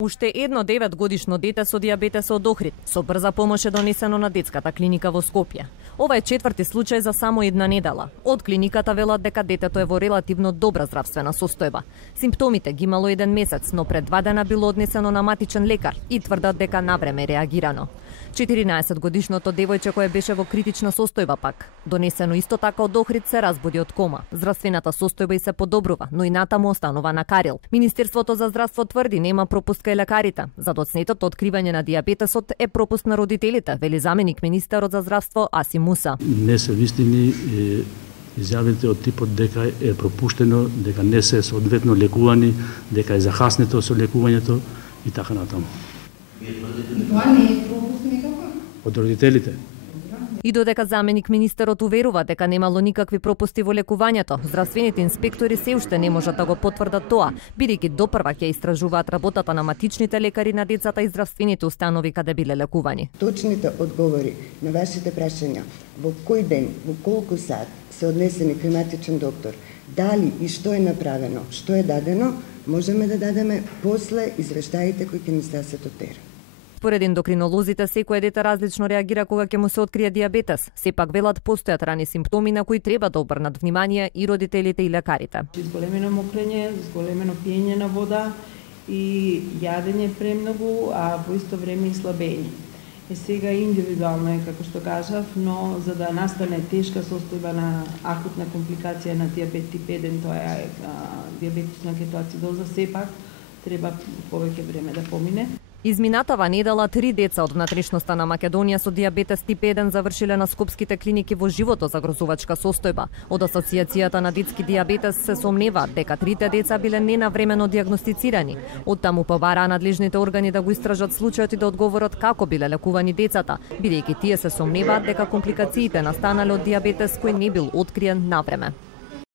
Уште едно 9-годишно дете со дијабетес од Охрид со брза помош е донесено на детската клиника во Скопје. Ова е четврти случај за само една недела. Од клиниката велат дека детето е во релативно добра здравствена состојба. Симптомите ги имало еден месец, но пред 2 дена било однесено на матичен лекар и тврдат дека навреме реагирано. 14-годишното девојче кое беше во критична состојба пак. Донесено исто така од Охрид се разбуди од кома. Здравствената состојба и се подобрува, но и натаму останува на карил. Министерството за здравство тврди нема пропуска и лекарите. Задоцнетото откривање на дијабетесот е пропуст на родителите, вели заменик министерот за здравство Аси Муса. Не се вистини изјавите од типот дека е пропуштено, дека не се соодветно лекувани, дека е закаснето со лекувањето и така натаму. Това не е пропуст никаква? Од родителите. И додека заменик министерот уверува дека немало никакви пропусти во лекувањето, здравствените инспектори се уште не можат да го потврдат тоа, бидејќи допрва ќе истражуваат работата на матичните лекари на децата и здравствените установи каде биле лекувани. Точните одговори на вашите прашања, во кој ден, во колку сат се однесени кај матичен доктор, дали и што е направено, што е дадено, можеме да дадеме после извештаите кои ќе ни стасат од терен. Според ендокринолозите, секој дете различно реагира кога ќе му се открие дијабетес. Сепак велат постојат рани симптоми на кои треба да обрнат внимание и родителите и лекарите. Зголемено мокрење, зголемено пиење на вода и јадење премногу, а во исто време и слабење. Сега индивидуално е, како што кажав, но за да настане тешка состојба на акутна компликација на дијабет тип 1, тоа е дијабетична кетоацидоза, сепак треба повеќе време да помине. Изминатава недела 3 деца од внатрешноста на Македонија со дијабетес тип 1 завршиле на скопските клиники во живото загрозувачка состојба. Од Асоцијацијата на детски дијабетес се сомневаат дека 3 деца биле ненавремено дијагностицирани. Оттаму побараа надлежните органи да го истражат случајот и да одговорат како биле лекувани децата, бидејќи тие се сомневаат дека компликациите настанале од дијабетес кој не бил откриен навреме.